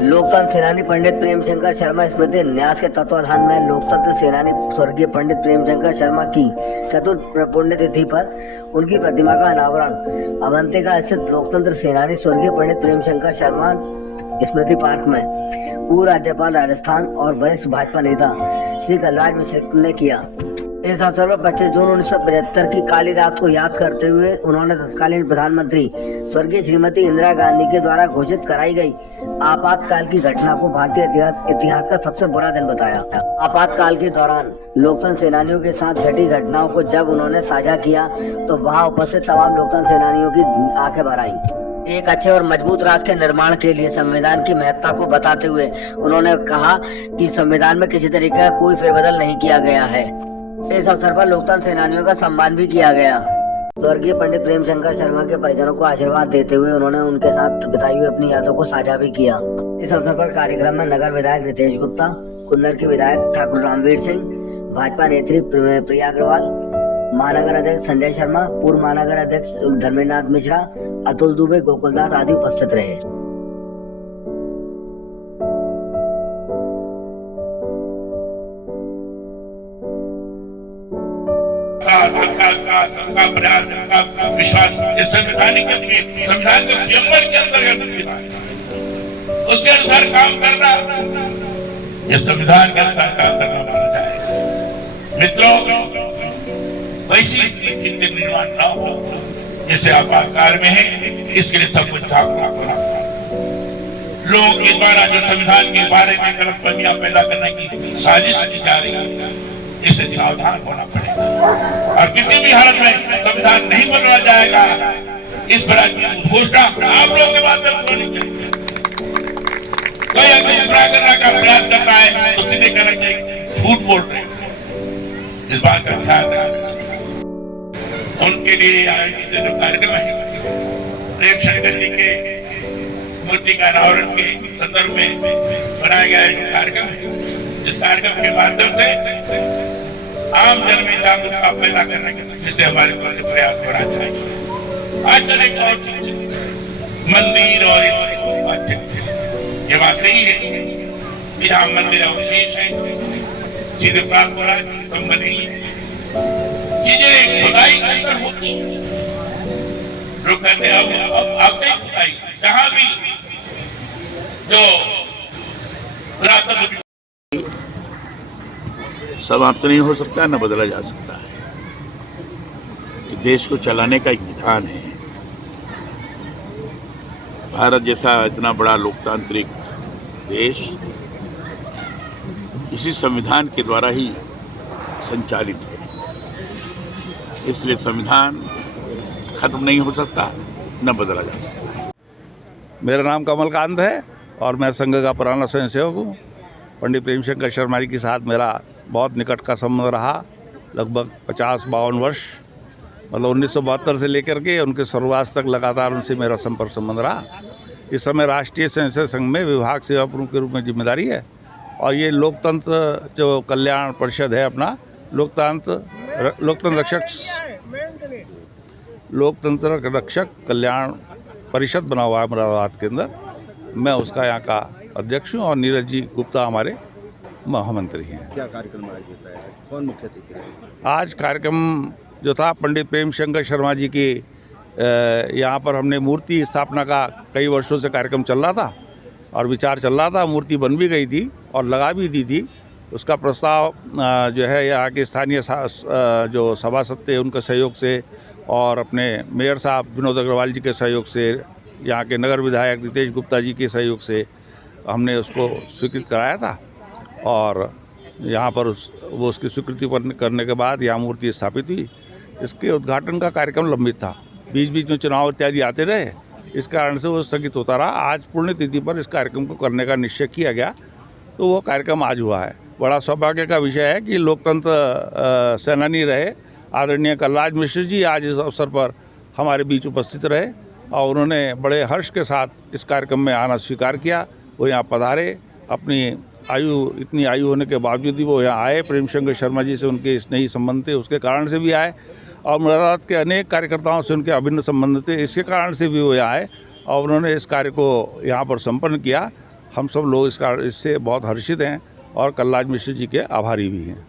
लोकतंत्र सेनानी पंडित प्रेमशंकर शर्मा स्मृति न्यास के तत्वाधान में लोकतंत्र सेनानी स्वर्गीय पंडित प्रेमशंकर शर्मा की चतुर्थ पुण्यतिथि पर उनकी प्रतिमा का अनावरण अवंतिका स्थित लोकतंत्र सेनानी स्वर्गीय पंडित प्रेमशंकर शर्मा स्मृति पार्क में पूर्व राज्यपाल राजस्थान और वरिष्ठ भाजपा नेता श्री कलराज मिश्र ने किया। इस अवसर पर 25 जून 1975 की काली रात को याद करते हुए उन्होंने तत्कालीन प्रधानमंत्री स्वर्गीय श्रीमती इंदिरा गांधी के द्वारा घोषित कराई गई आपातकाल की घटना को भारतीय इतिहास का सबसे बुरा दिन बताया। आपातकाल के दौरान लोकतंत्र सेनानियों के साथ घटी घटनाओं को जब उन्होंने साझा किया तो वहां उपस्थित तमाम लोकतंत्र सेनानियों की आंखें भर आईं। एक अच्छे और मजबूत राष्ट्र के निर्माण के लिए संविधान की महत्ता को बताते हुए उन्होंने कहा कि संविधान में किसी तरीके का कोई फेरबदल नहीं किया गया है। इस अवसर पर लोकतंत्र सेनानियों का सम्मान भी किया गया। स्वर्गीय पंडित प्रेमशंकर शर्मा के परिजनों को आशीर्वाद देते हुए उन्होंने उनके साथ बिताई हुई अपनी यादों को साझा भी किया। इस अवसर पर कार्यक्रम में नगर विधायक रितेश गुप्ता, कुंदर के विधायक ठाकुर रामवीर सिंह, भाजपा नेत्री प्रिया अग्रवाल, महानगर अध्यक्ष संजय शर्मा, पूर्व महानगर अध्यक्ष धर्मेंद्रनाथ मिश्रा, अतुल दुबे, गोकुलदास आदि उपस्थित रहे। विश्वास इस संविधान के प्रियम्बर के अंतर्गत उसके अनुसार काम करना, ये संविधान के अनुसार काम करना माना जाए। मित्रों, वैसी स्थिति निर्माण न हो जैसे आपातकाल में है, इसके लिए सब कुछ जागरूक होना। लोगों के द्वारा जो संविधान के बारे में गलतफहमियां पैदा करने की साजिश की जा रही है, इससे सावधान होना पड़ेगा और किसी भी हालत में संविधान नहीं बदला जाएगा, इस पर घोषणा आप लोगों के माध्यम से होनी चाहिए। कोई अगर गुमराह करने का प्रयास करता है तो सीधे कहना चाहिए झूठ बोल रहे हैं। इस बात का ध्यान रखना चाहिए। उनके लिए आयोजित जो कार्यक्रम है, प्रेमशंकर जी के मूर्ति का अनावरण के संदर्भ में बनाया गया जो कार्यक्रम है, इस कार्यक्रम के माध्यम से आम जन में जागरूकता पैदा करने के जिससे हमारे प्रयास होना चाहिए। आजकल एक और मंदिर और ये बात सही है कि जहाँ मंदिर अवशेष है, सीधे प्रार्थना संबंध नहीं है, चीजें खुदाई के अंदर होती है। लोग कहते हैं अब नहीं खुदाई, जहाँ भी जो पुरातन समाप्त नहीं हो सकता, न बदला जा सकता है। देश को चलाने का एक विधान है। भारत जैसा इतना बड़ा लोकतांत्रिक देश इसी संविधान के द्वारा ही संचालित है। इसलिए संविधान खत्म नहीं हो सकता, न बदला जा सकता। मेरा नाम कमलकांत है और मैं संघ का पुराना स्वयंसेवक हूँ। पंडित प्रेमशंकर शर्मा जी के साथ मेरा बहुत निकट का संबंध रहा, लगभग 50-52 वर्ष, मतलब 1972 से लेकर के उनके स्वर्गवास तक लगातार उनसे मेरा संपर्क संबंध रहा। इस समय राष्ट्रीय स्वयंसेवक संघ में विभाग सेवा प्रमुख के रूप में जिम्मेदारी है और ये लोकतंत्र जो कल्याण परिषद है अपना, लोकतंत्र रक्षक कल्याण परिषद बना हुआ है मुरादाबाद के अंदर। मैं उसका यहाँ का अध्यक्ष हूँ और नीरज जी गुप्ता हमारे महामंत्री हैं। क्या कार्यक्रम आयोजित है? कौन मुख्य अतिथि है? आज कार्यक्रम जो था पंडित प्रेमशंकर शर्मा जी की यहाँ पर हमने मूर्ति स्थापना का कई वर्षों से कार्यक्रम चल रहा था और विचार चल रहा था। मूर्ति बन भी गई थी और लगा भी दी थी। उसका प्रस्ताव जो है यहाँ के स्थानीय जो सभासद थे उनके सहयोग से और अपने मेयर साहब विनोद अग्रवाल जी के सहयोग से, यहाँ के नगर विधायक रितेश गुप्ता जी के सहयोग से हमने उसको स्वीकृत कराया था और यहाँ पर वो उसकी स्वीकृति करने के बाद यहाँ मूर्ति स्थापित हुई। इसके उद्घाटन का कार्यक्रम लंबित था, बीच बीच में चुनाव इत्यादि आते रहे, इस कारण से वो स्थगित होता रहा। आज पुण्यतिथि पर इस कार्यक्रम को करने का निश्चय किया गया तो वो कार्यक्रम आज हुआ है। बड़ा सौभाग्य का विषय है कि लोकतंत्र सेनानी रहे आदरणीय कलराज मिश्र जी आज इस अवसर पर हमारे बीच उपस्थित रहे और उन्होंने बड़े हर्ष के साथ इस कार्यक्रम में आना स्वीकार किया। वो यहाँ पधारे, अपनी इतनी आयु होने के बावजूद भी वो यहाँ आए। प्रेमशंकर शर्मा जी से उनके स्नेही संबंध थे, उसके कारण से भी आए और मुरादाबाद के अनेक कार्यकर्ताओं से उनके अभिन्न संबंध थे, इसके कारण से भी वो यहाँ आए और उन्होंने इस कार्य को यहाँ पर संपन्न किया हम सब लोग इससे बहुत हर्षित हैं और कलराज मिश्र जी के आभारी भी हैं।